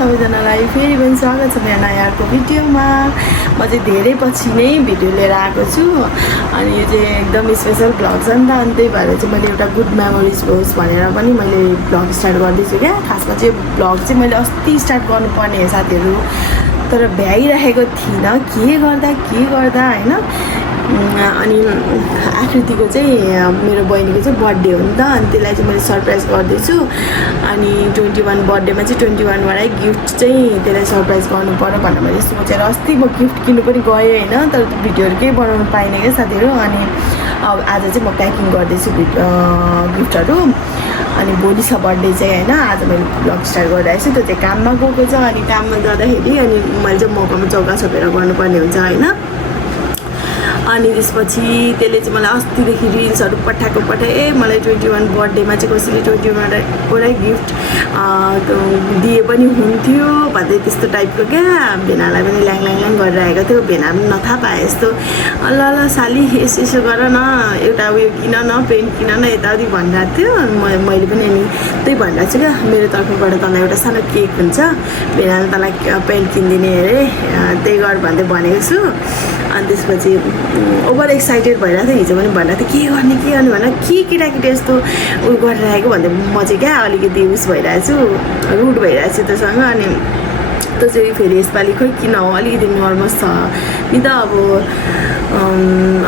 सबैजनालाई फेरि पनि स्वागत छ मेरो नयाँ अर्को भिडियोमा। म चाहिँ धेरै पछि नै भिडियो लिएर आएको छु अनि यो चाहिँ एकदम स्पेसल भ्लग छ नि त। अनि त्यही भएर चाहिँ मैले एउटा गुड मेमोरिज होस् भनेर पनि मैले भ्लग स्टार्ट गर्दैछु क्या। खासमा चाहिँ भ्लग चाहिँ मैले अस्ति स्टार्ट गर्नुपर्ने साथीहरू, तर भ्याइरहेको थिइनँ के गर्दा होइन। अनि आकृतिको चाहिँ मेरो बहिनीको चाहिँ बर्थडे हो नि त, अनि त्यसलाई चाहिँ मैले सरप्राइज गर्दैछु। अनि 21 बर्थडेमा चाहिँ 21बाटै गिफ्ट चाहिँ त्यसलाई सरप्राइज गर्नु पर्यो भनेर मैले सोचेर अस्ति म गिफ्ट किन्नु पनि गएँ होइन, तर भिडियोहरू केही बनाउनु पाइनँ क्या साथीहरू। अनि अब आज चाहिँ म प्याकिङ गर्दैछु गिफ्टहरू। अनि भोलि छ बर्थडे चाहिँ होइन, आज मैले भ्लग स्टार्ट गरिरहेको छु। त्यो चाहिँ काममा गएको छ अनि काममा जाँदाखेरि अनि मैले चाहिँ मौकामा चौका छोपेर गर्नुपर्ने हुन्छ होइन। अनि त्यसपछि त्यसले चाहिँ मलाई अस्तिदेखि रिल्सहरू पठाए मलाई 21 बर्थडेमा चाहिँ कसैले 21वटै गिफ्ट दिए पनि हुन्थ्यो भन्दै त्यस्तो टाइपको क्या। भेनालाई पनि ल्याङ गरिरहेको थियो। भेना पनि नथाहा पाए यस्तो ल साली यसो गर न, एउटा उयो किन न, पेन्ट किन न यताउति भनिरहेको थियो। मैले पनि अनि त्यही भनिरहेको छु क्या, मेरो तर्फबाट तँलाई एउटा सानो केक हुन्छ, भेनाले तँलाई पेन्ट किनिदिने अरे, त्यही गर भन्दै भनेको छु। अनि त्यसपछि ओभर एक्साइटेड भइरहेको थियो। हिजो पनि भनिरहेको थियो के गर्ने भनेर के केटाकेटी यस्तो उयो गरिरहेको भन्दै म चाहिँ क्या अलिकति उस भइरहेको छु, रुड भइरहेको छु त्योसँग। अनि त्यो चाहिँ फेरि यसपालि खोइ किन हो अलिकति नर्भस छ नि त, अब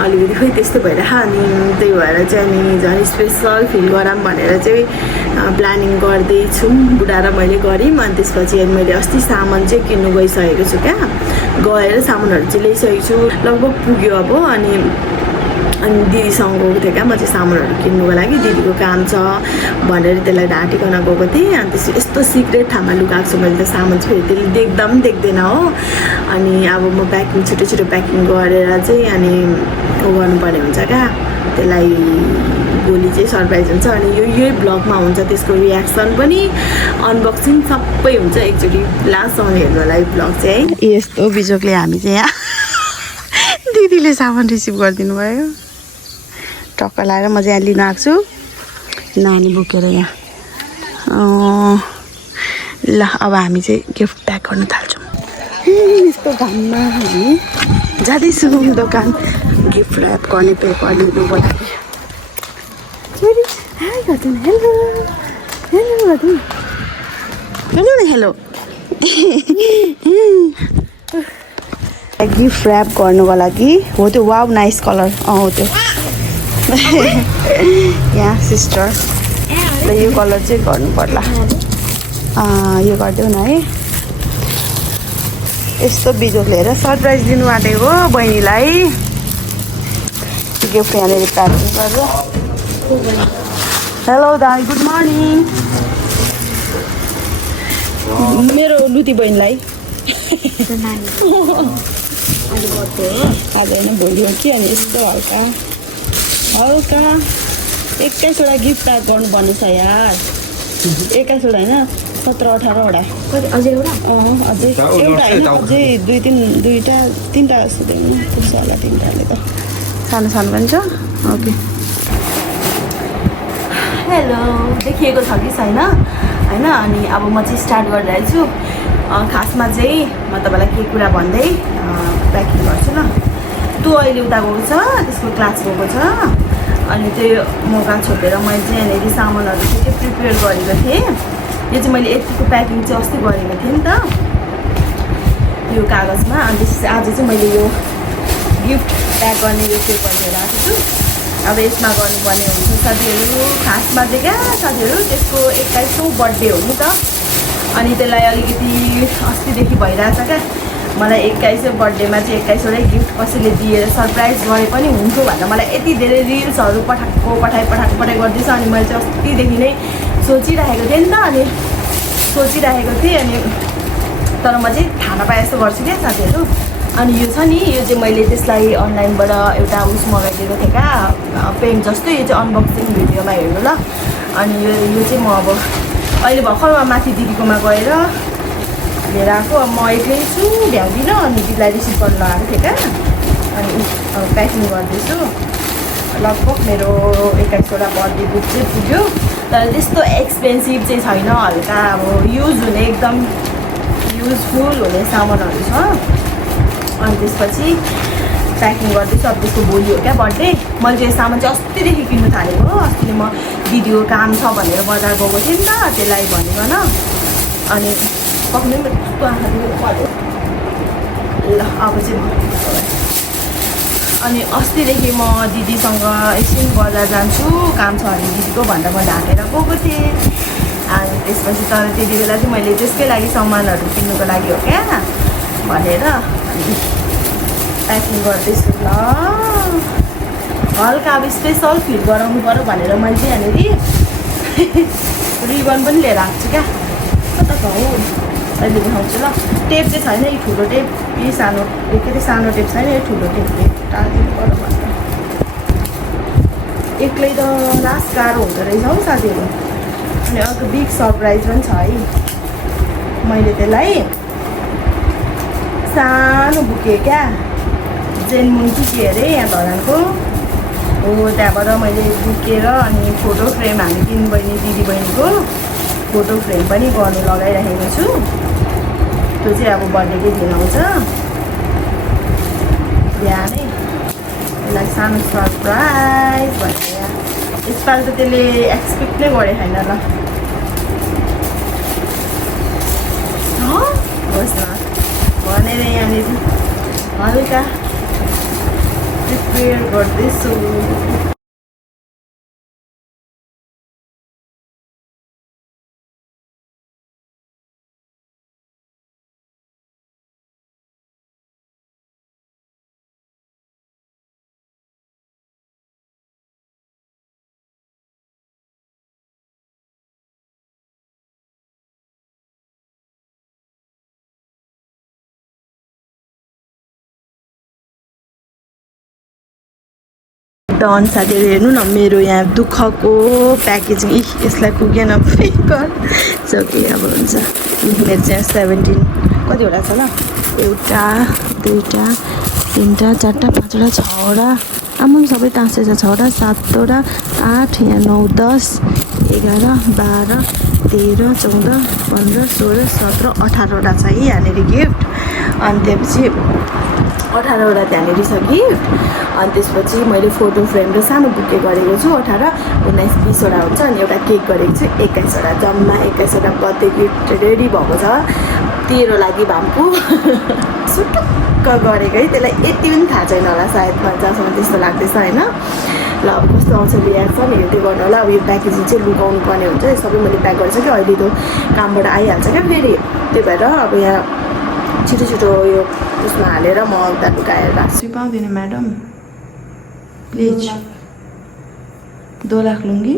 अलिकति खोइ त्यस्तो भइरहेको। अनि त्यही भएर चाहिँ अनि झन् स्पेसल फिल गराऊँ भनेर चाहिँ प्लानिङ गर्दैछु बुढा र मैले गऱ्यौँ। अनि त्यसपछि अनि मैले अस्ति सामान चाहिँ किन्नु गइसकेको छु क्या, गएर सामानहरू चाहिँ ल्याइसकेको छु, लगभग पुग्यो अब। अनि दिदीसँग गएको थिएँ क्या म चाहिँ सामानहरू किन्नुको लागि, दिदीको काम छ भनेर त्यसलाई ढाँटिकन गएको थिएँ। अनि त्यस यस्तो सिक्रेट ठाउँमा लुकाएको छु मैले त सामान चाहिँ, फेरि त्यसले देख्दा पनि देख्दैन हो। अनि अब म प्याकिङ छिटो प्याकिङ गरेर चाहिँ अनि उ गर्नुपर्ने हुन्छ क्या, त्यसलाई भोलि चाहिँ सरप्राइज हुन्छ। अनि यही ब्लगमा हुन्छ त्यसको रियाक्सन पनि, अनबक्सिङ सबै हुन्छ एकचोटि लास्टसम्म हेर्नु होला यो ब्लग चाहिँ है। यस्तो बिजोकले हामी चाहिँ यहाँ दिदीले सामान रिसिभ गरिदिनु भयो, टक्क लाएर म चाहिँ यहाँ लिन आएको छु नानी बोकेर यहाँ। ल अब हामी चाहिँ गिफ्ट प्याक गर्न थाल्छौँ। यस्तो घाममा हामी जाँदैछौँ दोकान गिफ्ट ऱ्याप गर्ने पेपर लिनुको लागि। हेलो गिफ्ट ऱ्याप गर्नुको लागि हो त्यो। वाउ नाइस कलर, हो त्यो यहाँ सिस्टर ल यो कलर चाहिँ गर्नु पर्ला, यो गरिदेऊ न है। यस्तो बिजोक लिएर सरप्राइज दिनु आँटेको बहिनीलाई। गिफ्ट यहाँनिर प्याकिङ गरेर। हेलो दाई, गुड मर्निङ। मेरो लुती बहिनीलाई आज होइन भोलि हो कि। अनि यस्तो हल्का 21वटा गिफ्ट प्याक गर्नुपर्ने छ यार, 21वटा होइन 17-18वटा। अझै एउटा अझै एउटा होइन, अझै दुईवटा तिनवटा जस्तो देख्नु पुग्छ होला, तिनवटाले त सानो पनि छ। ओके हेलो, देखिएको छ कि छैन होइन। अनि अब म चाहिँ स्टार्ट गरिरहेको छु। खासमा चाहिँ म तपाईँलाई के कुरा भन्दै प्याकिङ गर्छु ल। तँ अहिले उता गएको छ, त्यसको क्लास गएको छ। अनि त्यो मौका छोपेर मैले चाहिँ यहाँनिर सामानहरू चाहिँ प्रिपेयर गरेको थिएँ। यो चाहिँ मैले यतिको प्याकिङ चाहिँ अस्ति गरेको थिएँ नि त यो कागजमा। अनि त्यसपछि आज चाहिँ मैले यो गिफ्ट प्याक गर्ने यो पेपर लिएर आएको छु। अब यसमा गर्नुपर्ने हुन्छ साथीहरू। खासमा चाहिँ क्या साथीहरू त्यसको 21औँ बर्थडे हो नि त। अनि त्यसलाई अलिकति अस्तिदेखि भइरहेछ क्या, मलाई 21औँ बर्थडेमा चाहिँ 21वटै गिफ्ट कसैले दिएर सरप्राइज गरे पनि हुन्थ्यो भनेर मलाई यति धेरै रिल्सहरू पठाइ गर्दैछ। अनि मैले चाहिँ अस्तिदेखि नै सोचिरहेको थिएँ नि त। अनि अनि तर म चाहिँ थाहा नपाए जस्तो गर्छु क्या साथीहरू। अनि यो छ नि, यो चाहिँ मैले त्यसलाई अनलाइनबाट एउटा उस मगाइदिएको थिएँ क्या, पेन्ट जस्तो। यो चाहिँ अनबक्सिङ भिडियोमा हेर्नु ल। अनि यो चाहिँ म अब अहिले भर्खरमा माथि दिदीकोमा गएर लिएर आएको। अब म एक्लै छु भ्याउँदिनँ। अनि दिदीलाई रिसिभ गर्नु लगाएको थिएँ क्या। अनि अब प्याकिङ गर्दैछु। लगभग मेरो 21वटा बर्थडे गिफ्ट चाहिँ पुग्यो, तर त्यस्तो एक्सपेन्सिभ चाहिँ छैन, हल्का अब युज हुने एकदम युजफुल हुने सामानहरू छ। अनि त्यसपछि प्याकिङ गर्दैछु। अब त्यसको भोलि हो क्या बर्थडे। मैले चाहिँ सामान चाहिँ अस्तिदेखि किन्नु थालेको हो। अस्तिले म दिदीको काम छ भनेर बजार गएको थिएँ नि त, त्यसलाई भनिकन। अनि पक्नै कस्तो आँखा दिनु पर्यो। ल अब चाहिँ म अनि अस्तिदेखि म दिदीसँग एकछिन बजार जान्छु, काम छ भने दिदीको भनेर म ढाकेर गएको थिएँ। अनि त्यसपछि तर त्यति बेला चाहिँ मैले त्यसकै लागि सामानहरू किन्नुको लागि हो क्या भनेर प्याकिङ गर्दैछु। ल हल्का अब स्पेसल फिल गराउनु पऱ्यो भनेर मैले चाहिँ यहाँनिर रिबन पनि लिएर आएको छु क्या। कता छ हौ अहिले देखाउँछु ल। टेप चाहिँ छैन, यो ठुलो टेप, यी सानो के अरे सानो टेप छैन, यो ठुलो टेप टालिदिनु पऱ्यो भनेर। एक्लै त लास्ट गाह्रो हुँदो रहेछ हौ साथीहरू। अनि अर्को बिग सरप्राइज पनि छ है। मैले त्यसलाई सानो बुके क्या, जेनमुन कि के अरे यहाँ धरानको हो, त्यहाँबाट मैले बुकेर अनि फोटो फ्रेम हामी दिदी बहिनीको फोटो फ्रेम पनि गर्नु लगाइराखेको छु। त्यो चाहिँ अब बर्थडेकै दिन आउँछ बिहानै। यसलाई सानो सरप्राइज भनेर यसपालि त त्यसले एक्सपेक्ट नै गरे छैन। ल होस् न भनेर यहाँनिर हल्का प्रिपेयर गर्दैछु। डन साथीहरू हेर्नु न, मेरो यहाँ दुःखको प्याकेजिङ। यसलाई पुगेन फेकर सके अब हुन्छ। मेरो चाहिँ 17 कतिवटा छ ल, 1 2 3 4 5 6वटा आमाम सबै टाँसेछ। 6वटा 7वटा 8 यहाँ 9 10 11 12 13 14 15 16 17 18वटा छ है यहाँनिर गिफ्ट। अनि त्यसपछि 18वटा त्यहाँनिर छ गिफ्ट। अनि त्यसपछि मैले फोटो फ्रेम र सानो बुके गरेको छु 18 19 20वटा हुन्छ। अनि एउटा केक गरेको छु 21वटा, जम्मा 21वटा बर्थडे गिफ्ट रेडी भएको छ। तेरो लागि भाम्पू सुटुक्क गरेको है। त्यसलाई यति पनि थाहा छैन होला सायद, मजासँग त्यस्तो लाग्दैछ होइन। ल अब कस्तो आउँछ रियाक्सन हेर्दै गर्नु होला। अब यो प्याकेजिङ चाहिँ लुकाउनु पर्ने हुन्छ, यो सबै मैले प्याक गरिसकेँ। अहिले त कामबाट आइहाल्छ क्या फेरि, त्यही भएर अब यहाँ छिटो छिटो यो उसमा हालेर म उता लुकाएर राख्छु। पाउँदैन म्याडम प्लिज 2 लाख लुङ्गी।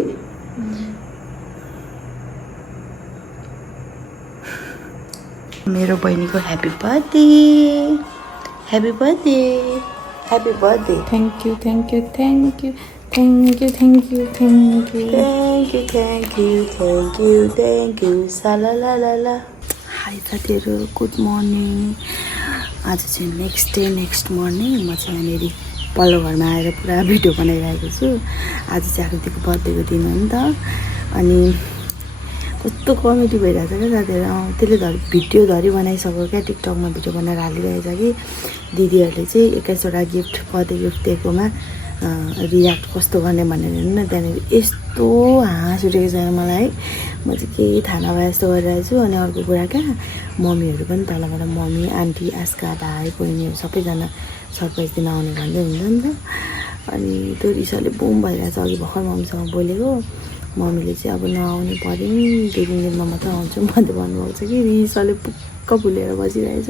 मेरो बहिनीको happy birthday, happy birthday, happy birthday. Thank you thank you thank you thank you thank you thank you thank you thank you thank you thank you साला। हाई साथीहरू, गुड मर्निङ। आज चाहिँ next morning म चाहिँ यहाँनिर पल्लो घरमा आएर पुरा भिडियो बनाइरहेको छु। आज चाहिँ आकृतिको बर्थडेको दिन हो नि त। अनि कस्तो कमेडी भइरहेछ क्या साथीहरू। त्यसले भिडियो बनाइसक्यो क्या, टिकटकमा भिडियो बनाएर हालिरहेछ कि दिदीहरूले चाहिँ 21वटा गिफ्ट बर्थडे गिफ्ट दिएकोमा रियाक्ट कस्तो गर्ने भनेर हेर्नु न। त्यहाँनिर यस्तो हाँस उठेको छ मलाई, म चाहिँ केही थाहा नभए जस्तो गरिरहेको छु। अनि अर्को कुरा क्या, मम्मीहरू पनि तलबाट मम्मी आन्टी आस्का भाइ बहिनीहरू सबैजना सरप्राइज दिन आउने भन्दै हुन्छ नि त। अनि त्यो रिसाले बुम भइरहेछ। अघि भर्खर मम्मीसँग बोलेको, मम्मीले चाहिँ अब नआउनु पऱ्यो नि, 2-3 दिनमा मात्र आउँछु भन्दै भन्नुभएको छ कि रिसाले पुक्क भुलेर बसिरहेछ।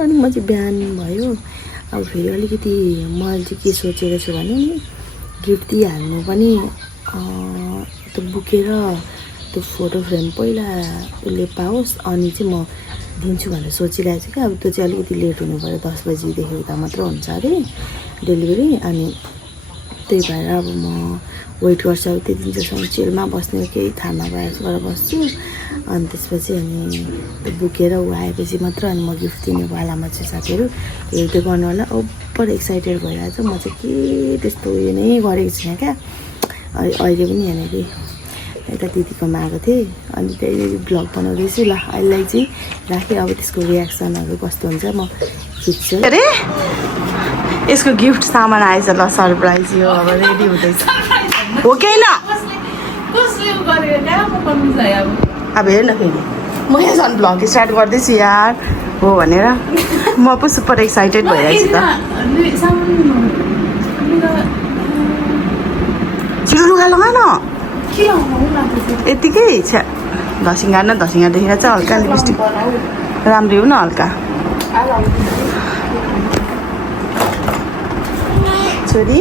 अनि म चाहिँ बिहान भयो अब फेरि अलिकति मैले चाहिँ के सोचेको छु भने नि गिफ्ट दिइहाल्नु पनि त्यो बुकेर त्यो फोटो फ्रेम पहिला उसले पाओस् अनि चाहिँ म दिन्छु भनेर सोचिरहेको छु क्या। अब त्यो चाहिँ अलिकति लेट हुनु पऱ्यो, 10 बजीदेखि उता मात्र हुन्छ अरे डेलिभरी। अनि त्यही भएर अब म वेट गर्छु। अब त्यो दिनसम्म चिलमा बस्ने, केही थाहा नभए जस्तो गरेर बस्छु। अनि त्यसपछि अनि त्यो बुकेर ऊ आएपछि मात्र अनि म गिफ्ट दिने वालामा चाहिँ साथीहरू हेर्दै गर्नु होला। ओभर एक्साइटेड भइरहेको छ। म चाहिँ के त्यस्तो उयो नै गरेको छुइनँ क्या अहिले पनि। यहाँनिर यता दिदीकोमा आएको थिएँ अनि त्यही भ्लग बनाउँदैछु ल अहिलेलाई चाहिँ राखेँ अब त्यसको रियाक्सनहरू कस्तो हुन्छ म खिच्छु अरे यसको गिफ्ट सामान आएछ ल सरप्राइज यो अब रेडी हुँदैछ हो कि होइन अब हेर्न फेरि म यहाँ झन् भ्लग स्टार्ट गर्दैछु यार हो भनेर म पो सुपर एक्साइटेड भइरहेछु त छिटो लुगा लगा न यतिकै छ्या धसिङ्गा देखेर चाहिँ हल्का लिपस्टिक राम्रै हो न हल्का छोरी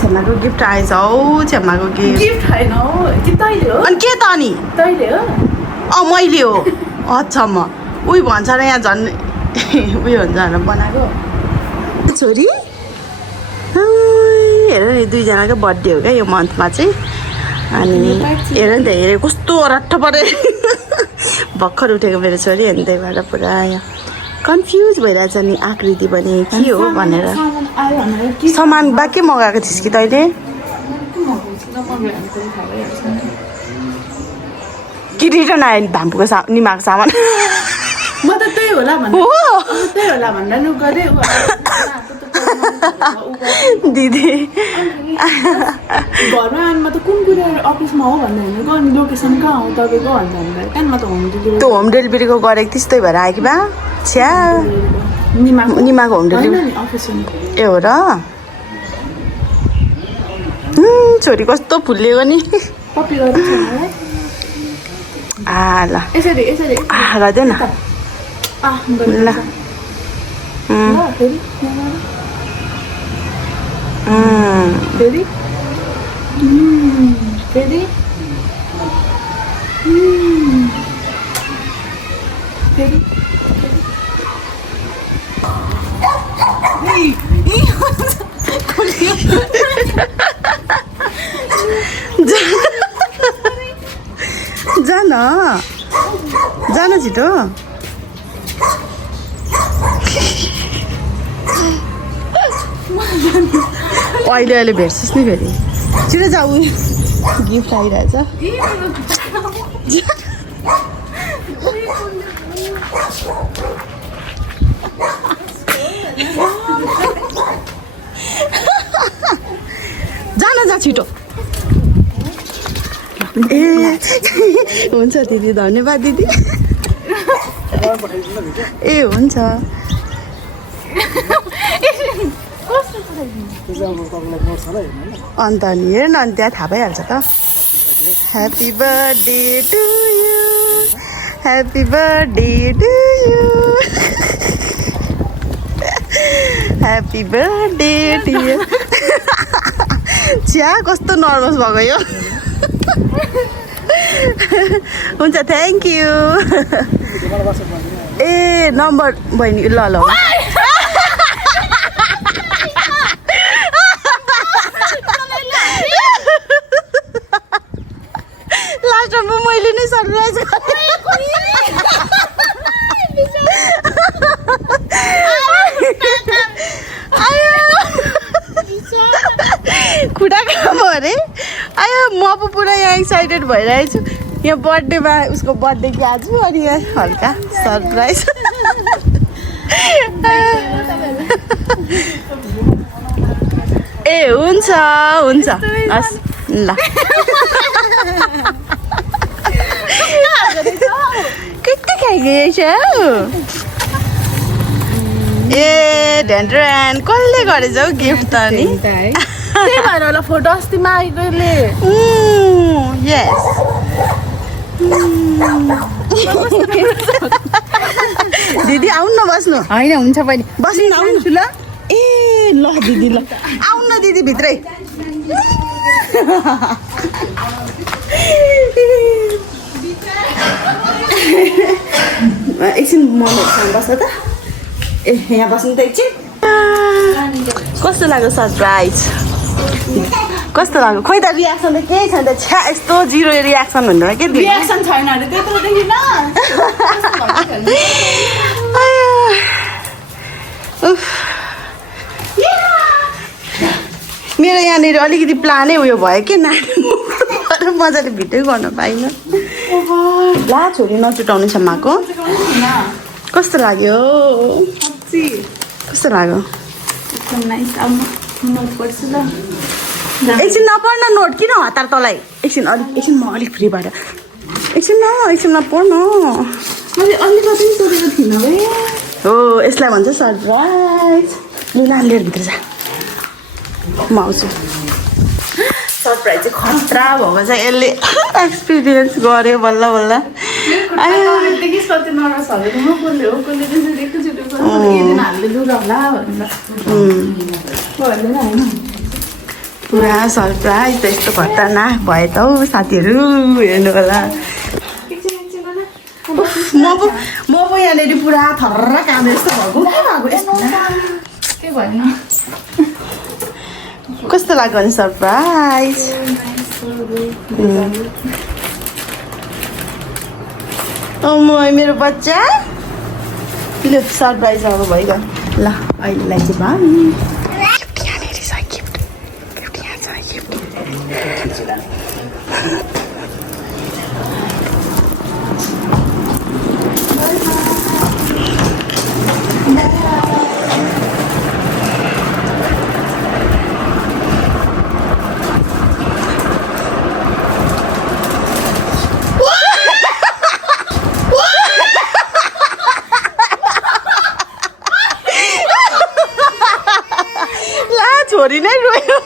छेमाको गिफ्ट आएछ हौ छेमाको गिफ्ट होइन हो कि तैँले हो अनि के त अनि तैँले हो मैले हो अच्छा म उही भन्छ र यहाँ झन् उयो हुन्छ भनेर बनाएको छोरी हेर नि दुईजनाको बर्थडे हो क्या यो मन्थमा चाहिँ अनि हेर नि त हेरे कस्तो रट्ठ परे भर्खर उठेको मेरो छोरी अनि त्यही भएर पुरा कन्फ्युज भइरहेछ नि आकृति पनि के हो भनेर सामान बाँकी मगाएको थिइस् कि तैँले कि रिटर्न आयो नि भाम्पूको निमाको सामान म त त्यही होला भनेर नु गरे दिदी घरमा आउनु म त कुन कुरा अफिसमा हो भन्दा भनेको अनि लोकेसन कहाँ हो तपाईँको भन्दा त्यहाँदेखि म त होम डेलिभरी त्यो होम डेलिभरीको गरेको त्यस्तै भएर आयो कि बा छ्या निमाको होम डेलिभरी अफिस ए हो र छोरी कस्तो फुलिएको नि कपी गर्नु छ मलाई ल यसरी गरिदेऊ न ल फेरि फेरि फेरि जान छिटो अहिले भेट्छस् नि फेरि छिटो जाऊ गिफ्ट आइरहेछ जा छिटो ए हुन्छ दिदी धन्यवाद दिदी ए हुन्छ अन्त नि हेर न अनि त्यहाँ थाहा भइहाल्छ त happy birthday to you happy birthday to you happy birthday to you छ्या कस्तो नर्भस भएको यो हुन्छ थ्याङ्क यू ए नम्बर बहिनी ल लास्टमा मैले नै सरप्राइज खुट्टा काम हो अरे आयो म पो पुरा यहाँ एक्साइटेड भइरहेछु यहाँ बर्थडेमा उसको बर्थडे कि आज अनि यहाँ हल्का सरप्राइज ए हुन्छ हस् ल कति खाइगएछ ए ढ्यान्ड्रान कसले गरेछ हौ गिफ्ट त नि त्यही भएर होला फोटो अस्ति मागेकोले यस दिदी आउनु न बस्नु होइन हुन्छ पनि बस्नु न आउनु ल ए ल दिदी ल आउनु न दिदी भित्रै एकछिन मम्मीहरूसँग बस्छ त ए यहाँ बस्नु त एकछिन कस्तो लाग्यो सरप्राइज कस्तो लाग्यो खोइ त रियाक्सन त केही छैन त छ्या यस्तो जिरो रियाक्सन हुँदैन के रियाक्सन छैन अरे त्यत्रोदेखि न मेरो यहाँनिर अलिकति प्लानै उयो भयो कि नानी मजाले भिडियो गर्न पाइनँ ला छोरी नचुटाउने सम्मको कस्तो लाग्यो कस्तो लाग्यो एकदम नाइस अब म पढ्छु ल एकछिन नपढ्न नोट किन हतार तँलाई एकछिन एकछिन म अलिक फ्रीबाट एकछिन नपढ्नु मैले अलिकति पनि सोधेको थिइनँ है हो यसलाई भन्छ सरप्राइज लुना लिएर भित्र जा म आउँछु सरप्राइज चाहिँ खतरा भएको छ यसले एक्सपिरियन्स गर्यो बल्ल बल्ल कमेन्टदेखि कति नरासहरू म कसले हो कसले त्यसरी एकैचोटि हामीले लुगा होला भन्दैन होइन पुरा सरप्राइज त्यस्तो खतरनाक भयो त हौ साथीहरू हेर्नु होला म पो यहाँनिर पुरा थर्र काम यस्तो भएको के भएन कस्तो लाग्यो नि सरप्राइज मेरो बच्चा ल सरप्राइज अब भइगयो ल अहिलेलाई चाहिँ भयो यहाँनिर छ गिफ्ट यहाँ छ गिफ्ट छोरी नै रोयो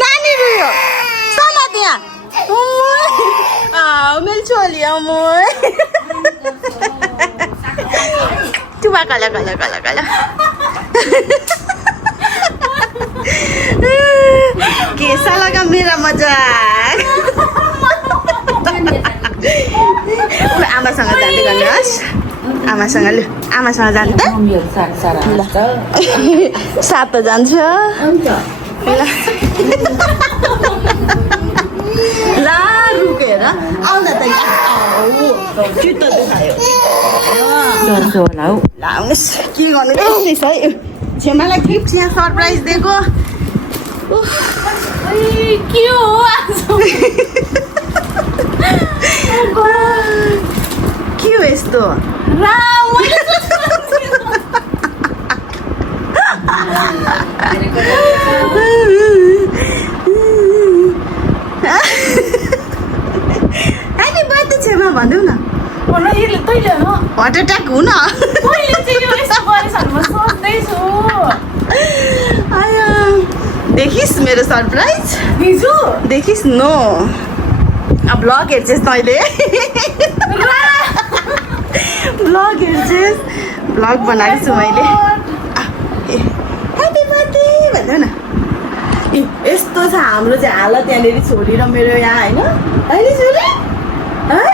नानी रोयो साना त्यहाँ मेरो छोरी टुबा कला कला कला कला कैसा लगा मेरा मजाक आमासँग जाँदै गर्नुहोस् आमासँग लु आमासँग जान्छ सात त जान्छ ल रुकेर आउ न त चित्त दुखायो आउनुहोस् के गर्नु है छेमालाई गिफ्ट यहाँ सरप्राइज दिएको के हो के हो यस्तो अहिले बर्थडे छेमा भनिदेऊ न हार्ट एट्याक हुन देखिस् मेरो सरप्राइज देखिस् नो अब ब्लग हेर्छेस् तैँले ब्लग हेर्छेस् ब्लग बनाएको छु मैले ह्याप्पी बर्थडे भन्नु न ए यस्तो छ हाम्रो चाहिँ हालत त्यहाँनिर छोरी र मेरो यहाँ होइन अहिले छोरी है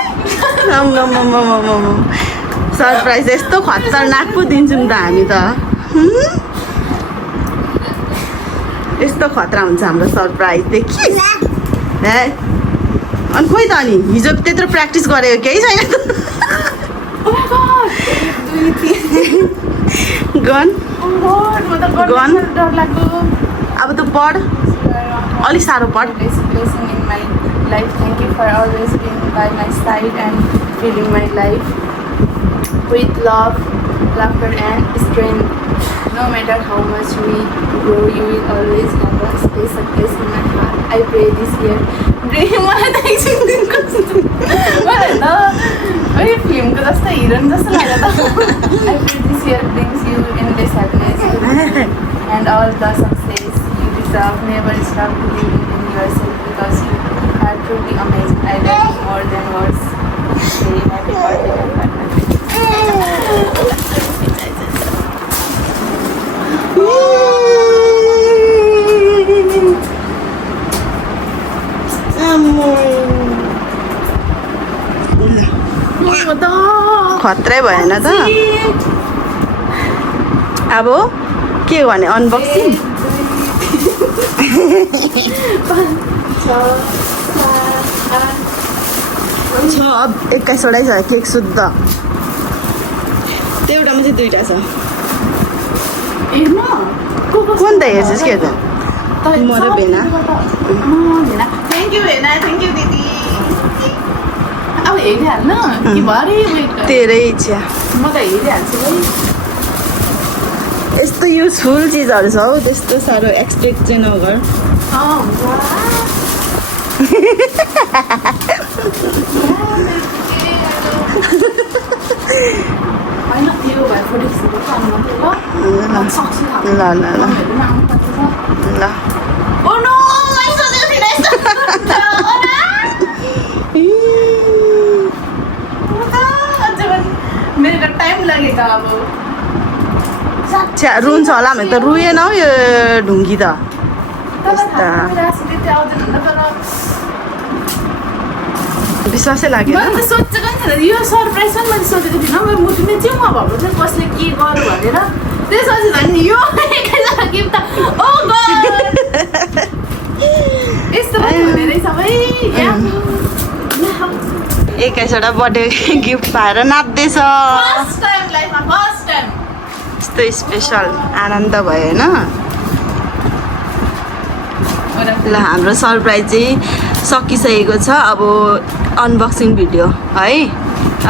सरप्राइज यस्तो खतरनाक पो दिन्छौँ त हामी त यस्तो खतरा हुन्छ हाम्रो सरप्राइज देखिस् है अनि खोइ त अनि हिजो त्यत्रो प्र्याक्टिस गरेको केही छैन गन अब त पढ अलिक साह्रो पढ life. Thank you for always being by my side and filling my life with love, laughter and strength. No matter how much we grow, you will always have a special place in my heart. I pray this year. I pray this year brings you endless happiness and all the success you deserve. Never stop believing in yourself because you are truly amazing. I love you more than words. Say happy birthday and खत्रै भएन त अब के गर्ने unboxing छ 21वटै छ cake शुद्ध त्यो एउटामा चाहिँ 2टा छ कुन त हेर्छस् के त म र भेना भेना थ्याङ्क यू भेना थ्याङ्क यू दिदी अब हेरिहाल्नु कि भरे तेरै इच्छा म त हेरिहाल्छु है यस्तो युजफुल चिजहरू छ हौ त्यस्तो साह्रो एक्सपेक्ट चाहिँ नगर होइन त्यो भए फोटो खिच्नु काम ल ल ल ल ओ नो मैले सोचेको थिइनँ यस्तो मेरो त टाइम लागेको अब छ्या रुन्छ होला भने त रुएन हौ यो ढुङ्गी त विश्वासै लागेन मैले त सोचेको नि थिएन यो सरप्राइज पनि मैले सोचेको थिइनँ मेरो मुटुमा चाहिँ भएको चाहिँ कसले के गर्यो भनेर त्यसपछि झन् यो एकैजना गिफ्ट ओ गड यस्तो पनि हुने रहेछ भाइ 21वटा बर्थडे गिफ्ट पाएर नाच्दैछ फर्स्ट टाइम लाइफमा फर्स्ट टाइम यस्तो स्पेसल आनन्द भयो होइन ल हाम्रो सरप्राइज चाहिँ सकिसकेको छ अब अनबक्सिङ भिडियो है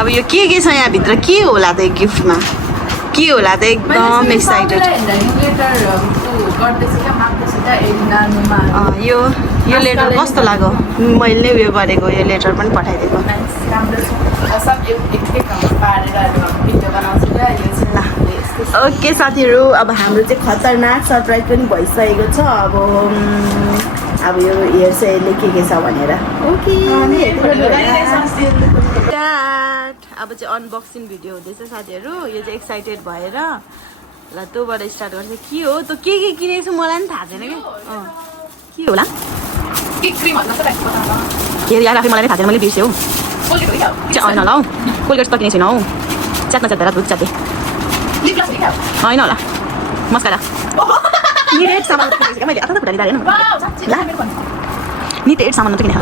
अब यो के छ यहाँभित्र के होला त गिफ्टमा के होला त एकदम एक्साइटेड यो लेटर कस्तो लाग्यो मैले नै उयो गरेको यो लेटर पनि पठाइदिएको ओके साथीहरू अब हाम्रो चाहिँ खतरनाक सरप्राइज पनि भइसकेको छ अब यो हेर्छ यसले के छ भनेर ओके अब चाहिँ अनबक्सिङ भिडियो हुँदैछ साथीहरू यो चाहिँ एक्साइटेड भएर ल तँबाट स्टार्ट गर्छ के हो त के किनेको छु मलाई पनि थाहा छैन कि के होला के यार आफै मलाई नै थाहा छैन मैले बिर्सेँ हौ होइन होला हौ कोलगेट त किनेको छैन हौ च्यात्न च्यात्दा रात च्यात्दै होइन होला मस्कारा निटेड सामान मैले अथवा खुट्टा लिँदा निटेड सामान मात्रै किने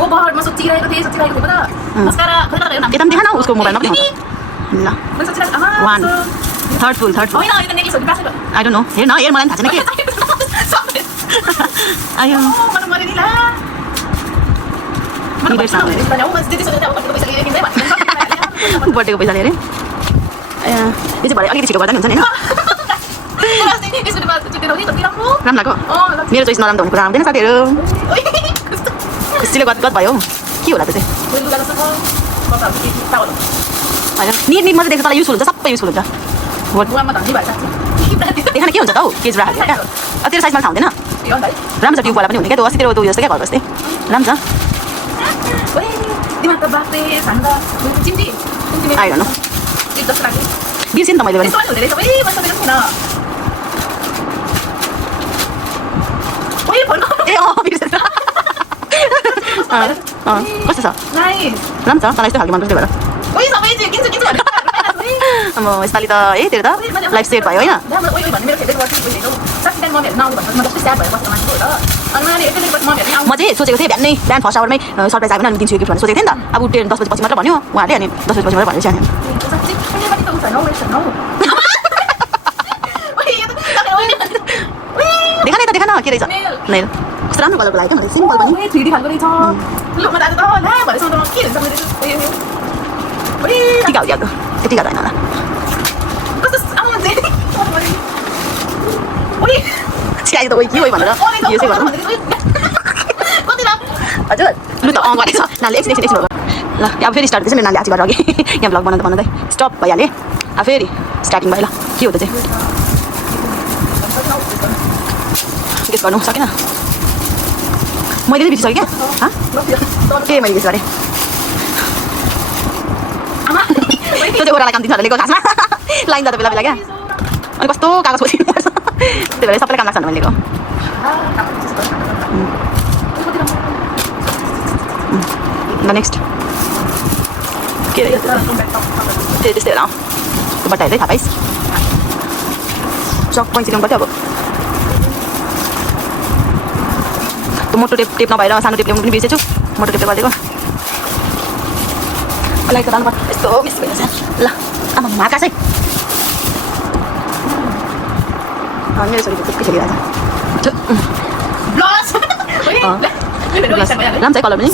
यता पनि देखा न उसको मोबाइलमा पनि ल one third full I don't know हेर न हेर मलाई थाहा छैन के आयो बर्थडेको पैसा लिएर यो चाहिँ भरे अलिकति छिटो गर्दा पनि हुन्छ नि राम्रो लाग्यो मेरो चोइस नराम्रो हुने कुरा आउँदैन साथीहरू खुसीले गदगद भयो के होला त्यो चाहिँ होइन निट मात्रै देख्छ तँलाई युजफुल हुन्छ सबै युजफुल हुन्छ देखा न के हुन्छ त हौ केज राखेको क्या तेरो साइजमा थाहा हुँदैन राम्रो छ ट्युबवाला पनि हुने क्या त्यो अस्ति तेरो त्यो जस्तो क्या घर जस्तै राम्रो छ आइरहनु बिर्सेँ नि त मैले पनि ए बिर्सेँ कस्तो छ राम्रो छ तँलाई यस्तो खालको मनपर्छ भएर अब यसपालि त तेरो त लाइफ सेट भयो होइन म चाहिँ सोचेको थिएँ बिहान फर्स्ट आवरमै सरप्राइज आयो भने दिन्छु गिफ्ट भनेर सोचेको थिएँ नि त अब 10 बजेपछि मात्र भन्यो उहाँले अनि 10 बजेपछि मात्र भनेको देखा न के रहेछ नेल कस्तो राम्रो कलरको लाग्यो क्या मलाई सिम्पल पनि 3D खालको रहेछ टिका हो क्या त्यति गाह्रो होइन होला सिकाइ त के हो भनेर यो चाहिँ गर्नु हजुर लु त गरेको छ नानीले एकछिन ल अब फेरि स्टार्ट हुँदैछ नि नानीले आची गरेर अघि यहाँ भ्लग बनाउँदै स्टप भइहालेँ अब फेरि स्टार्टिङ भयो ल के हो त चाहिँ गेस गर्नु सकेन मैले चाहिँ बिर्सिसकेँ क्या के मैले गेस गरेँ त्यो चाहिँ ओरालाई काम दिन्छ लिएको खासमा लाइन जाँदा बेला बेला क्या अनि कस्तो कागज खोजिनुपर्छ त्यही भएर सबैलाई काम लाग्छ भने लिएको ल नेक्स्ट के त्यस्तै होला त्यो बट्टा हेर्दै थाहा पाइस् सक पैँची ल्याउनु पर्थ्यो अब त्यो मोटो टेप नभएर सानो टेप ल्याउनु पनि बिर्सेछु मोटो टेपले गरिदिएको लाइक त पर्छ यस्तो मिस भइरहेछ ल आमा महाकाश है मेरो छोरीको थुप्रै खेलिरहेछ Làm trái color पनि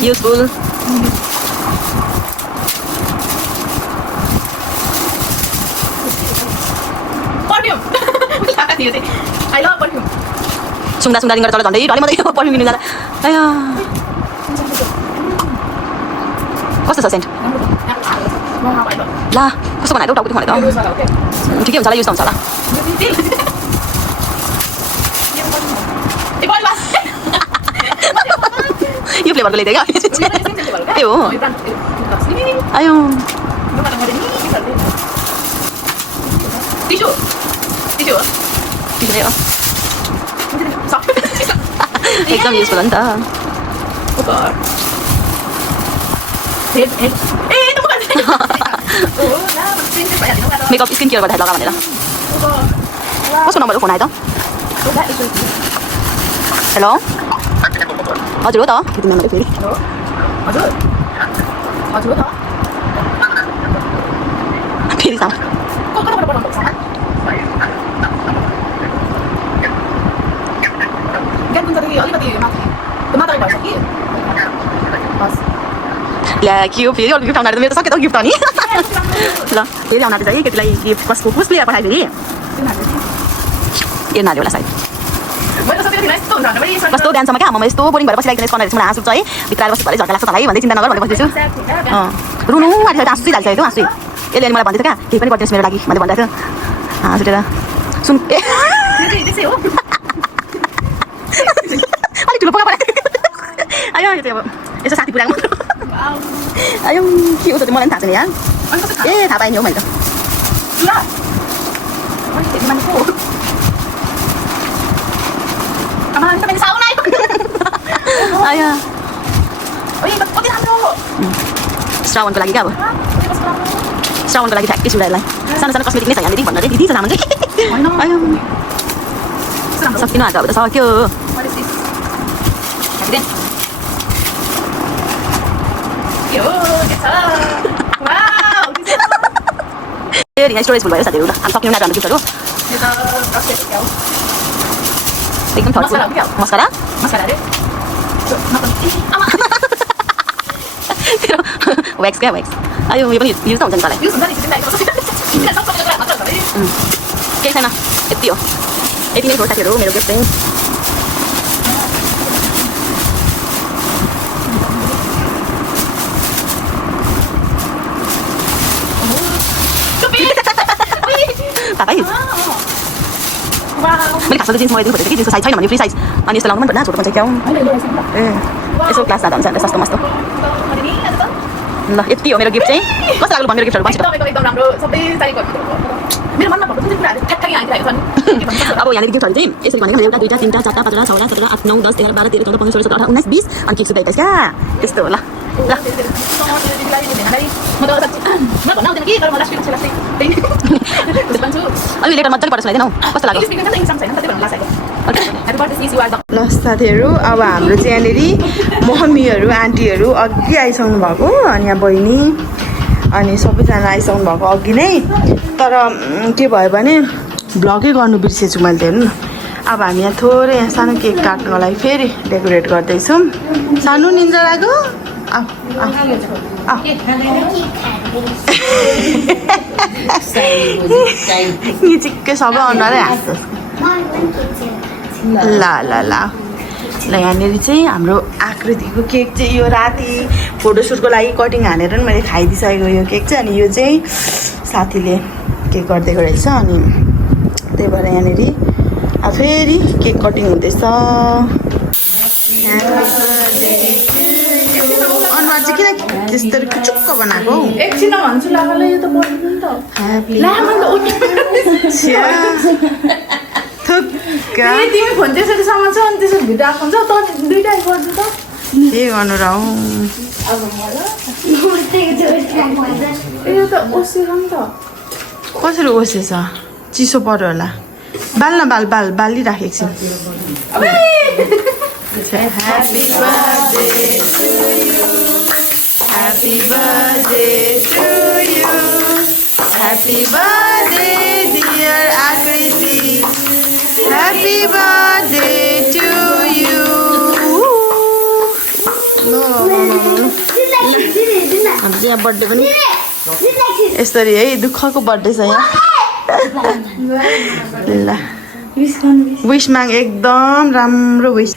useful. I love perfume. सुङ्दा सुङ्दा रिङ्गर तल झन्डै ढले मात्रै पर्फ्युम किन्नु जाँदा आया कस्तो छ सेन्ट ला कस्तो बनाएको टाउको दुखाउने त ठिकै हुन्छ होला युज त हुन्छ होला यो फ्लेभरको ल्याइदियो क्या ए हो आयो Tisu. Tisu. Tisu ल्यायो एकदम युजफुल हो नि त मेकअप स्किन केयर गर्दाखेरि लगा भनेर कसको नम्बर फोन आयो त हेलो हजुर हो त फेरि नम्बर फेरि हजुर हजुर हो त फेरि साउन्ड कताबाट बनाउनु पर्छ अलिकति माथि माथि भएछ कि बस ल्या के हो फेरि अर्को गिफ्ट आउनु मेरो त सके त गिफ्ट हो नि ल फेरि आउनु चाहिँ केटीलाई गिफ्ट कसको कसले पठायो फेरि हेर्नु होला सायद कस्तो ध्यान सम्म क्या म यस्तो बोरिङ भएर बसिरहेको यस्तो भनेर मलाई हाँसु छ है भित्र आएर बसी भरे झट्का लाग्छ भाइ भन्दै चिन्ता नगर भनेर बस्दैछु रुनु आँटिसक्यो हाँसु चाहिँ हाल्छ हाँसु यसले अनि मलाई भन्दै थियो क्या केही पनि गरिदिनुहोस् मेरो लागि मैले भन्दै थियो हाँसु उठेर सुन ए अलिक ठुलो पोका पऱ्यो आयो यो चाहिँ अब यसो साथी पुऱ्याएको आयो के हो त मलाई पनि थाहा छैन यार ए थाहा पाएन हो मैले त आयो श्रावणको लागि क्या अब श्रावणको लागि फ्याक्ट्री सुडाहरूलाई सानो सानो कस्मेटिक नै छ यहाँनिर भन्दा चाहिँ दिदी छ सामान चाहिँ आयो सकिनु आएको अब त सक्यो फेरि यहाँ स्टोरेज फुल भयो साथीहरू ल हामी सक्यौँ न हाम्रो गिफ्टहरू एकदम थर्डफुल मस्करा व्याक्स क्या व्याक्स आयो यो पनि युज त हुन्छ नि तँलाई केही छैन यति हो यति नै हो साथीहरू मेरो गिफ्ट चाहिँ पापा मैले खासमा जिन्स मगाइदिनु खोजेको कि जिन्सको साइज छैन भने फ्री साइज अनि यस्तो लाउनु मन पर्दैन छोटो पनि क्या ए यसो क्लास जाँदा हुन्छ अन्त सस्तो मस्तो ल यति हो मेरो गिफ्ट चाहिँ कस्तो लाग्यो मेरो गिफ्टहरू भन्छ एकदम राम्रो सबै चाहिएको मेरो मनमा भएको जुन कुराहरू ठ्याक्कै आइरहेको छन् अब यहाँनिर गिफ्टहरू चाहिँ यसरी भनेको एउटा दुईवटा तिनवटा चारवटा पाँचवटा छवटा सातवटा 8 9 10 11 12 13 14 15 16 17 18 19 20 अनि किक्स 22 क्या त्यस्तो हो ल ल अलि लेटर मजाले पढ्छ सुनाइदिनु कस्तो लाग्यो ल साथीहरू अब हाम्रो चाहिँ यहाँनिर मम्मीहरू आन्टीहरू अघि आइसक्नु भएको अनि यहाँ बहिनी अनि सबैजना आइसक्नु भएको अघि नै तर के भयो भने भ्लगै गर्नु बिर्सेछु मैले हेर्नु न अब हामी यहाँ थोरै यहाँ सानो केक काट्नुको लागि फेरि डेकोरेट गर्दैछौँ सानो निन्जा लाग्यो चिक्कै सबै अनुहारै हाँस्छ ल ल ल ल यहाँनिर चाहिँ हाम्रो आकृतिको केक चाहिँ यो राति फोटोसुटको लागि कटिङ हानेर नि मैले खाइदिइसकेको यो केक चाहिँ अनि यो चाहिँ साथीले केक गरिदिएको रहेछ अनि त्यही भएर यहाँनिर अब फेरि केक कटिङ हुँदैछ अनुहार चाहिँ किन त्यस्तो चुक्क बनाएको हौ एकछिन भन्छु लागाले यो त पर्दैन त तिमी फोन त्यसरी समान्छ अनि त्यसरी भिडियो आएको हुन्छ त दुइटा गर्छु त के गर्नु र हौ यो त ओसेर नि त कसरी ओसेछ चिसो पर्यो होला बाल न बाल बाल बालिराखेको छु Happy birthday to you. Happy birthday to you. Happy birthday, dear Akriti. यहाँ बर्थडे पनि यसरी है दुःखको बर्थडे छ यहाँ ल विश माग एकदम राम्रो विश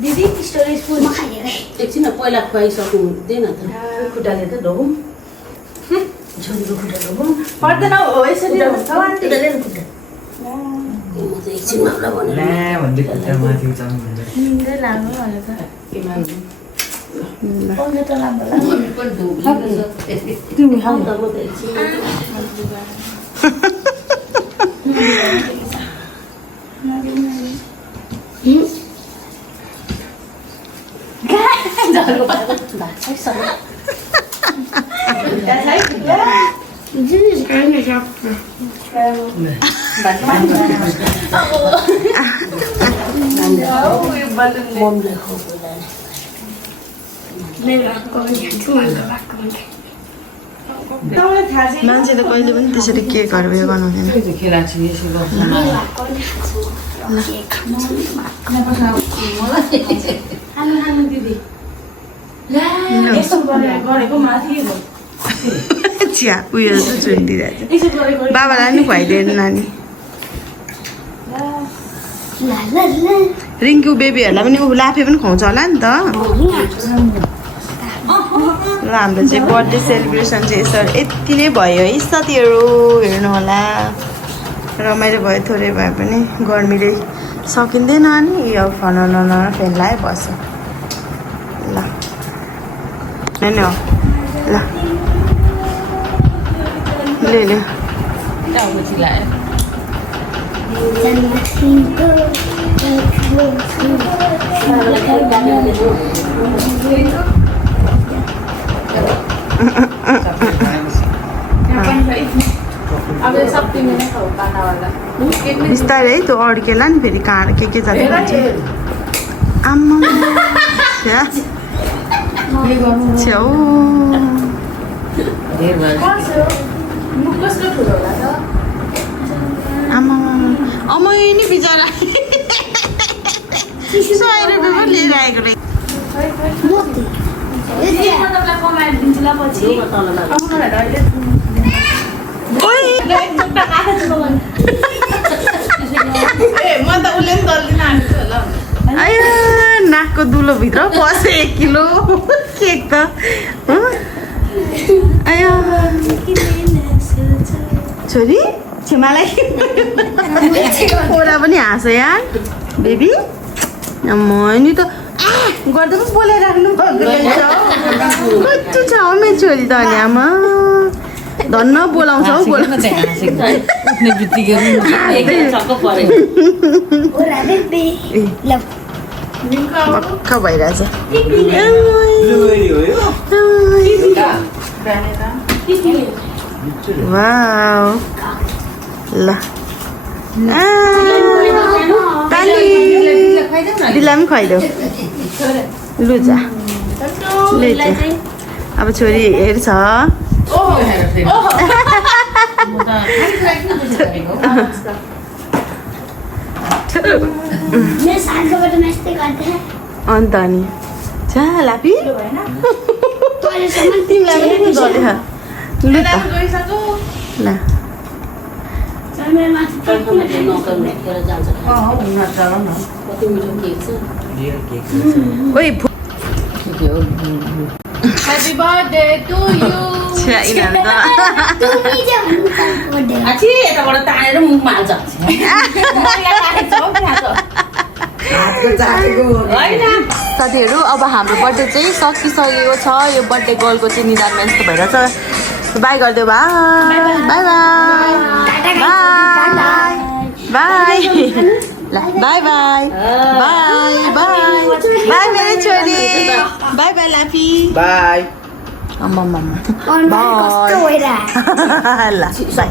दिदी स्टोरेज फुलमा खाएर एकछिन पहिला खुवाइसक्नु हुँदैन त खुट्टाले त ढोगौँ छोरीको खुट्टा ढोगौँ पर्दैन हो यसरी हुन्छ आन्टी एकछिनमा होला भनेर निन्दै लाग्नु भने त पहिले त राम्रो लाग्यो तिमी खाऊ त म त एकछिन झर्को पाएको भाषै सबै मान्छे त कहिले पनि त्यसरी केकहरू उयो गर्नुहुँदैन गरेको माथि चिया उयो चाहिँ चुनिदिरहेको छ बाबालाई नि खुवाइदिएन नानी रिङ्कु बेबीहरूलाई पनि ऊ लाफे पनि खुवाउँछ होला नि त ल हाम्रो चाहिँ बर्थडे सेलिब्रेसन चाहिँ यसरी यति नै भयो है साथीहरू हेर्नु होला रमाइलो भयो थोरै भए पनि गर्मीले सकिँदैन नि यो फनाउन फेन लगाए बस्छ ल होइन ल ले अब सब तिमी नै खाऊ कानावाला बिस्तारै है त्यो अड्केला नि फेरि काँड के जाने आम्मा छेउ कसको ठुलो होला त आमा अमै नि बिचरा 100 रुपियाँ पो लिएर आएको रहेछ तपाईँलाई कमाएर दिन्छु ल पछि आउनु न अहिले ओइ म त उसले पनि दल्दिन हाल्छु होला आयो नाकको दुलोभित्र पसे 1 किलो केक त आयो छोरी छेमालाई ओरा पनि हाँस यार बेबी नि त गर्दा पनि बोलाइराख्नु कति छ हौ मेरो छोरी त अनि आमा धन्न बोलाउँछ हौ भक्क भइरहेछ वाउ ल दिदीलाई पनि खुवाइदेऊ लु जा ले अब छोरी हेर्छ अन्त नि जा लापी तिमीलाई पनि दल्यो लु त ल ओइ Happy birthday to you. यताबाट तानेर मुखमा हाल्छ साथीहरू अब हाम्रो बर्थडे चाहिँ सकिसकेको छ यो बर्थडे गर्लको चाहिँ निदानमा यस्तो भइरहेछ बाई गरिदेऊ बाई बाई बाई बाई ल by by by by by मेरो छोरी बाई बाई लाफी बाई अम्मा बाई ल बाई